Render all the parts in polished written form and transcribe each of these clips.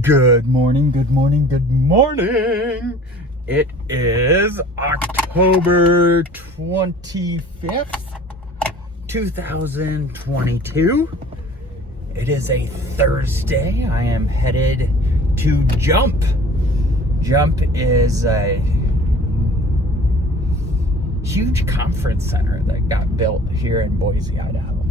Good morning, good morning, good morning. It is October 25th, 2022. It is a Thursday. I am headed to Jump. Jump is a huge conference center that got built here in Boise, Idaho.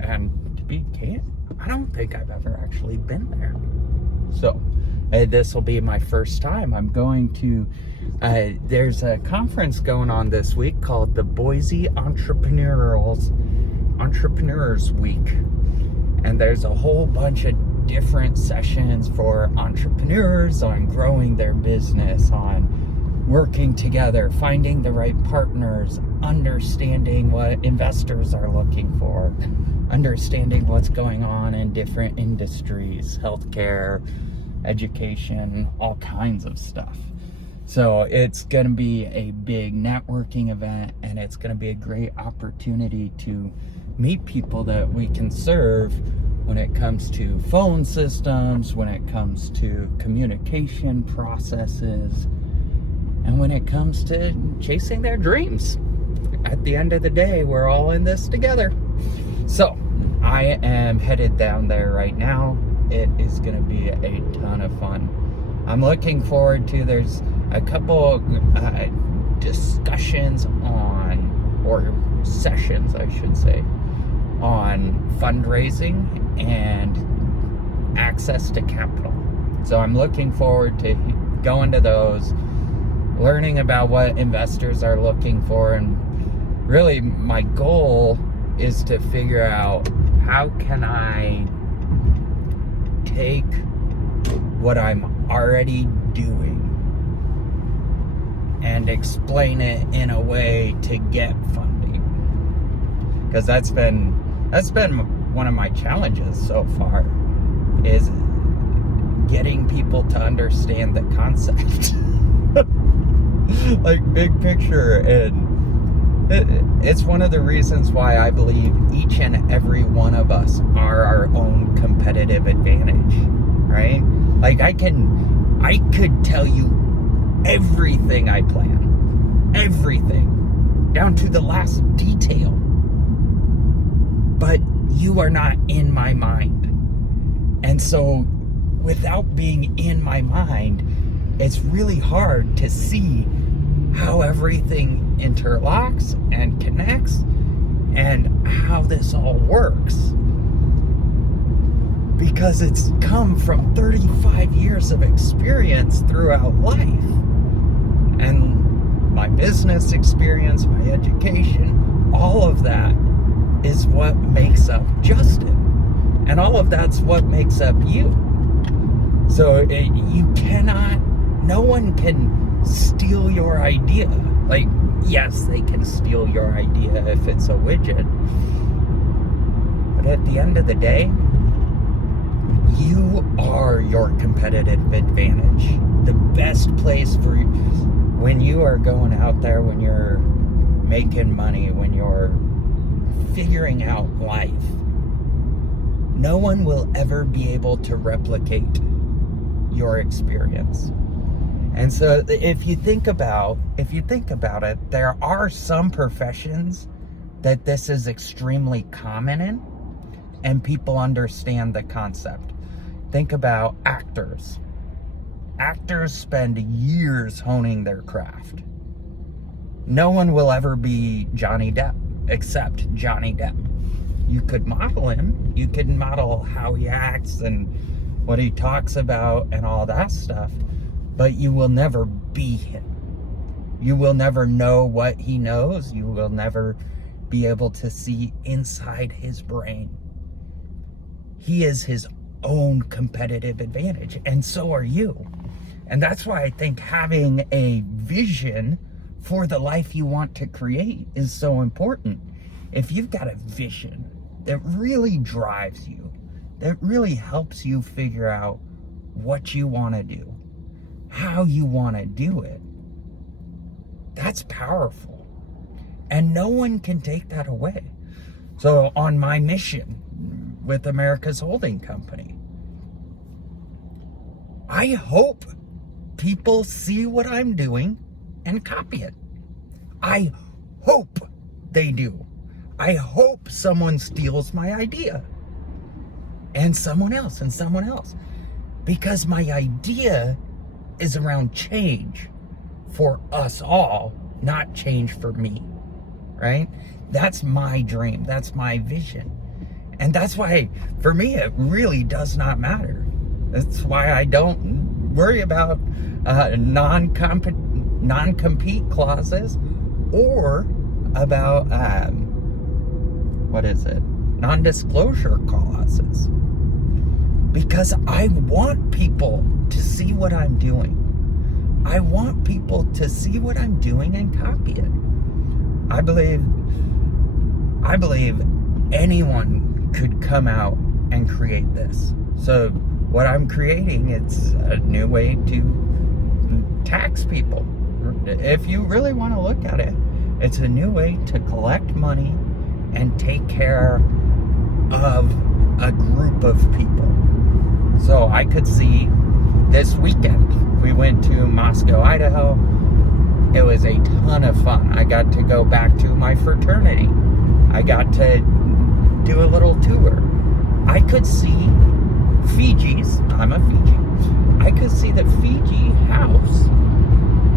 And to be candid, I don't think I've ever actually been there. So this will be my first time. I'm going to, there's a conference going on this week called the Boise Entrepreneurs Week. And there's a whole bunch of different sessions for entrepreneurs on growing their business, on working together, finding the right partners, understanding what investors are looking for, understanding what's going on in different industries, healthcare, education, all kinds of stuff. So it's going to be a big networking event, and it's going to be a great opportunity to meet people that we can serve when it comes to phone systems, when it comes to communication processes, and when it comes to chasing their dreams. At the end of the day, we're all in this together. So I am headed down there right now. It is going to be a ton of fun. I'm looking forward to, there's a couple discussions on, or sessions I should say, on fundraising and access to capital. So I'm looking forward to going to those, learning about what investors are looking for, and really my goal is to figure out how can I take what I'm already doing and explain it in a way to get funding, because that's been one of my challenges so far, is getting people to understand the concept. Like big picture. And it's one of the reasons why I believe each and every one of us are our own competitive advantage, right? Like I could tell you everything I plan, everything, down to the last detail, but you are not in my mind. And so without being in my mind, it's really hard to see how everything interlocks and connects and how this all works, because it's come from 35 years of experience throughout life, and my business experience, my education, all of that is what makes up Justin, and all of that's what makes up you. So no one can steal your idea. Like, yes, they can steal your idea if it's a widget, but at the end of the day, you are your competitive advantage. The best place for you when you are going out there, when you're making money, when you're figuring out life, no one will ever be able to replicate your experience. And so if you think about it, there are some professions that this is extremely common in, and people understand the concept. Think about actors. Actors spend years honing their craft. No one will ever be Johnny Depp except Johnny Depp. You could model him, you could model how he acts and what he talks about and all that stuff, but you will never be him. You will never know what he knows. You will never be able to see inside his brain. He is his own competitive advantage, and so are you. And that's why I think having a vision for the life you want to create is so important. If you've got a vision that really drives you, that really helps you figure out what you want to do, how you want to do it, that's powerful. And no one can take that away. So on my mission with America's Holding Company, I hope people see what I'm doing and copy it. I hope they do. I hope someone steals my idea. And someone else, and someone else. Because my idea is around change for us all, not change for me, right? That's my dream. That's my vision. And that's why, for me, it really does not matter. That's why I don't worry about non-compete clauses or about, non-disclosure clauses. Because I want people to see what I'm doing. I want people to see what I'm doing and copy it. I believe anyone could come out and create this. So what I'm creating, it's a new way to tax people. If you really want to look at it, it's a new way to collect money and take care of a group of people. So I could see this weekend, we went to Moscow, Idaho. It was a ton of fun. I got to go back to my fraternity. I got to do a little tour. I could see Fiji's, I'm a Fiji, I could see the Fiji house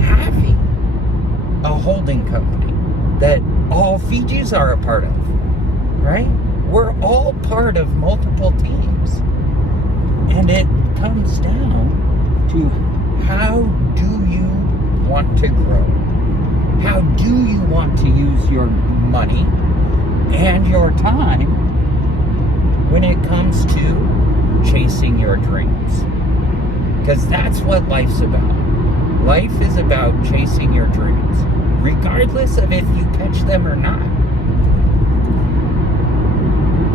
having a holding company that all Fijis are a part of, right? We're all part of multiple teams. And it comes down to, how do you want to grow? How do you want to use your money and your time when it comes to chasing your dreams? Because that's what life's about. Life is about chasing your dreams, regardless of if you catch them or not.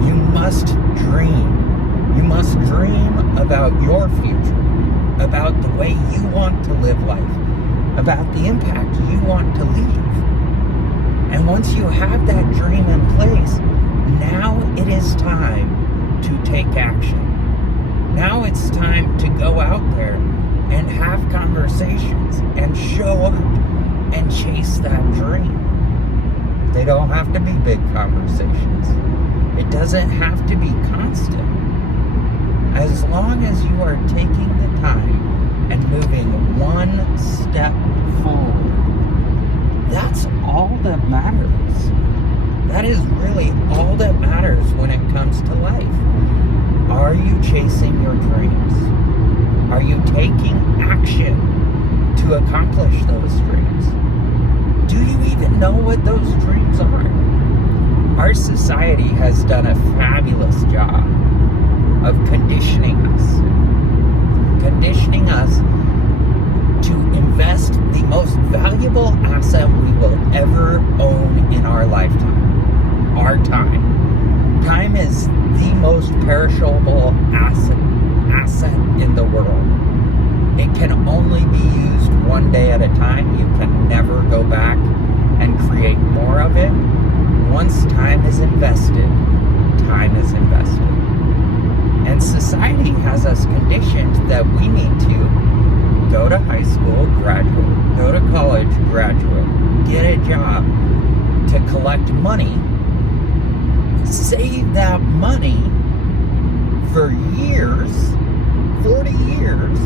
You must dream. You must dream about your future, about the way you want to live life, about the impact you want to leave. And once you have that dream in place, now it is time to take action. Now it's time to go out there and have conversations and show up and chase that dream. They don't have to be big conversations. It doesn't have to be constant. As long as you are taking the time and moving one step forward, that's all that matters. That is really all that matters when it comes to life. Are you chasing your dreams? Are you taking action to accomplish those dreams? Do you even know what those dreams are? Our society has done a fabulous job of conditioning us to invest the most valuable asset we will ever own in our lifetime, our time. Time is the most perishable asset in the world. It can only be used one day at a time. You can never go back and create more of it. Once time is invested, time is invested. And society has us conditioned that we need to go to high school, graduate, go to college, graduate, get a job to collect money, save that money for years, 40 years,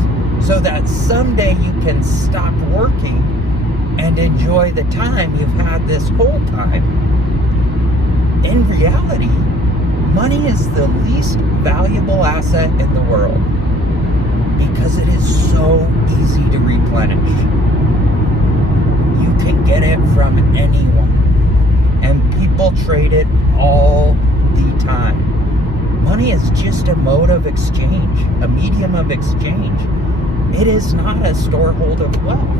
so that someday you can stop working and enjoy the time you've had this whole time. In reality, money is the least valuable asset in the world because it is so easy to replenish. You can get it from anyone, and people trade it all the time. Money is just a mode of exchange, a medium of exchange. It is not a storehold of wealth.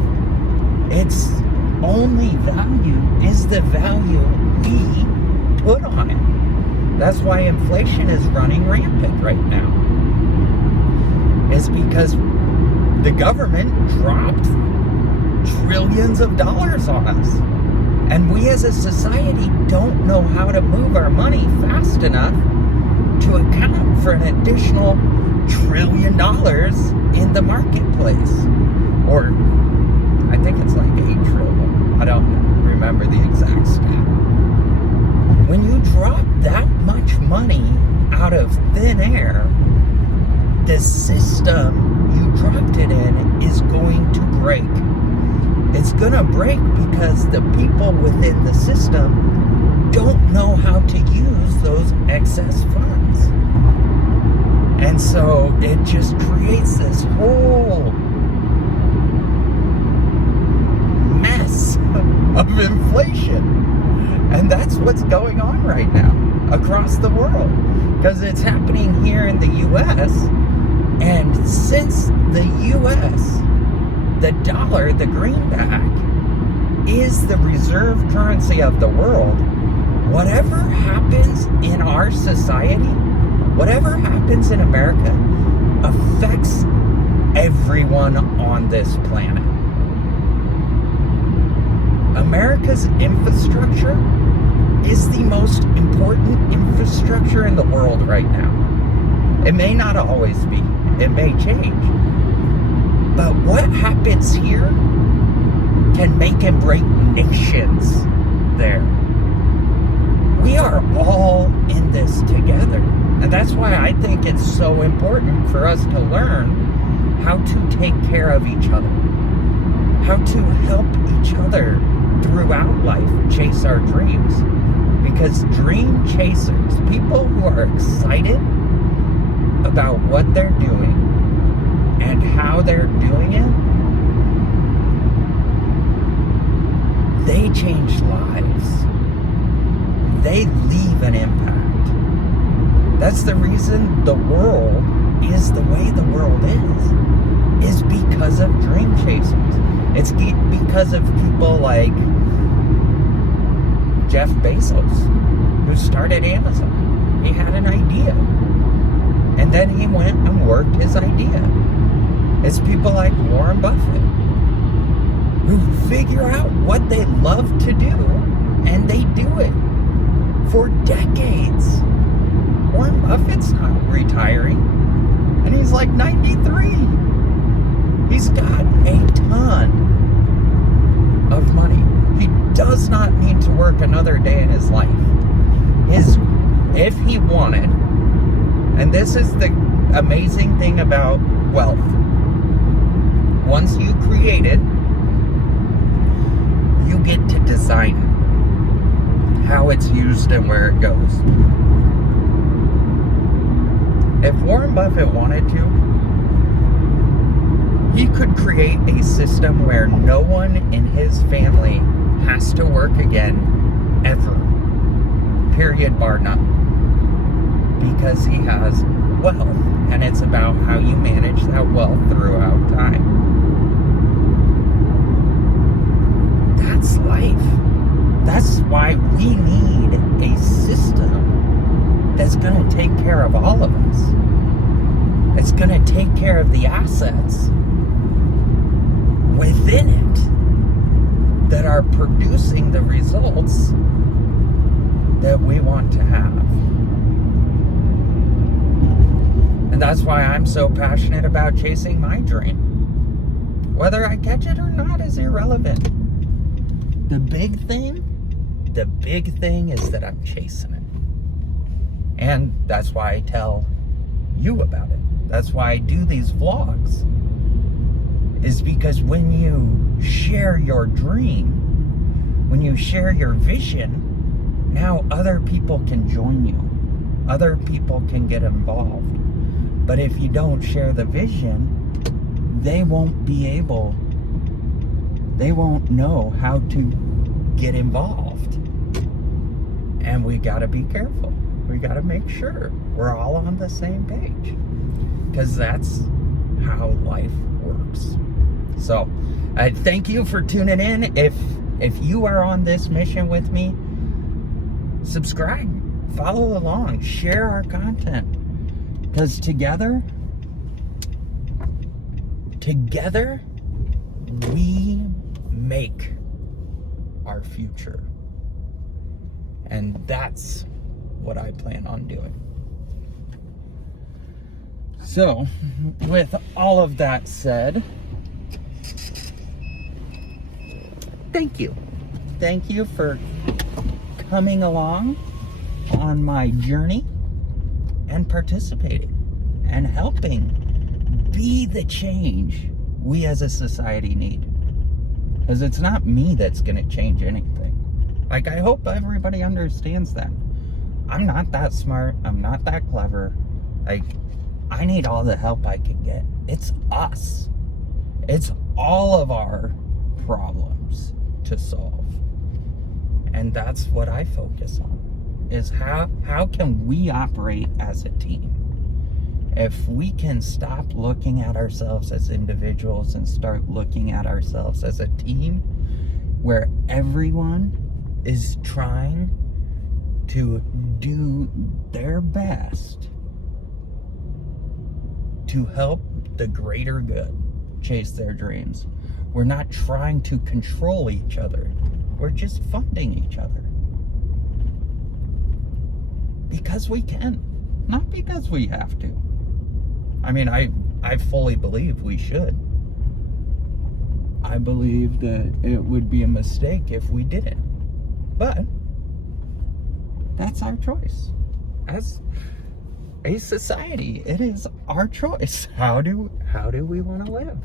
Its only value is the value we put on it. That's why inflation is running rampant right now. It's because the government dropped trillions of dollars on us. And we as a society don't know how to move our money fast enough to account for an additional trillion in the marketplace. Or I think it's like 8 trillion. I don't remember the exact stat. When you drop that much money out of thin air, the system you dropped it in is going to break. It's going to break because the people within the system don't know how to use those excess funds. And so it just creates this whole mess of inflation. And that's what's going on right now across the world. Because it's happening here in the U.S. And since the U.S., the dollar, the greenback, is the reserve currency of the world, whatever happens in our society, whatever happens in America, affects everyone on this planet. America's infrastructure is the most important infrastructure in the world right now. It may not always be. It may change. But what happens here can make and break nations there. We are all in this together. And that's why I think it's so important for us to learn how to take care of each other, how to help each other throughout life chase our dreams. Because dream chasers, people who are excited about what they're doing and how they're doing it, they change lives. They leave an impact. That's the reason the world is the way the world is because of dream chasers. It's because of people like Jeff Bezos, who started Amazon. He had an idea, and then he went and worked his idea. It's people like Warren Buffett, who figure out what they love to do, and they do it for decades. Warren Buffett's not retiring, and he's like 93. He's got a ton of money. He does not need to work another day in his life. If he wanted, and this is the amazing thing about wealth, once you create it, you get to design it, how it's used and where it goes. If Warren Buffett wanted to, he could create a system where no one in his family has to work again, ever. Period, bar none. Because he has wealth, and it's about how you manage that wealth throughout time. That's life. That's why we need a system that's going to take care of all of us. It's going to take care of the assets within it that are producing the results that we want to have. And that's why I'm so passionate about chasing my dream. Whether I catch it or not is irrelevant. The big thing is that I'm chasing it. And that's why I tell you about it. That's why I do these vlogs. Is because when you share your dream, when you share your vision, now other people can join you. Other people can get involved. But if you don't share the vision, they won't know how to get involved. And we gotta be careful. We gotta make sure we're all on the same page. Because that's how life works. So, I thank you for tuning in. If you are on this mission with me, subscribe, follow along, share our content. Because together, we make our future. And that's what I plan on doing. So, with all of that said, thank you. Thank you for coming along on my journey and participating and helping be the change we as a society need. Because it's not me that's going to change anything. Like, I hope everybody understands that. I'm not that smart. I'm not that clever. Like, I need all the help I can get. It's us. It's all of our problems to solve. And that's what I focus on, is how can we operate as a team? If we can stop looking at ourselves as individuals and start looking at ourselves as a team where everyone is trying to do their best to help the greater good chase their dreams. We're not trying to control each other. We're just funding each other. Because we can, not because we have to. I mean, I fully believe we should. I believe that it would be a mistake if we didn't. But that's our choice. As a society, it is our choice. How do we want to live?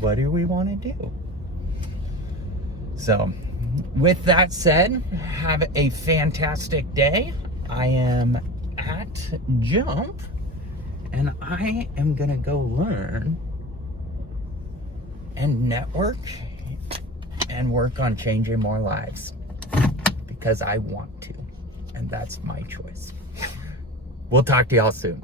What do we want to do? So, with that said, have a fantastic day. I am at Jump, and I am gonna go learn and network and work on changing more lives, because I want to, and that's my choice. We'll talk to y'all soon.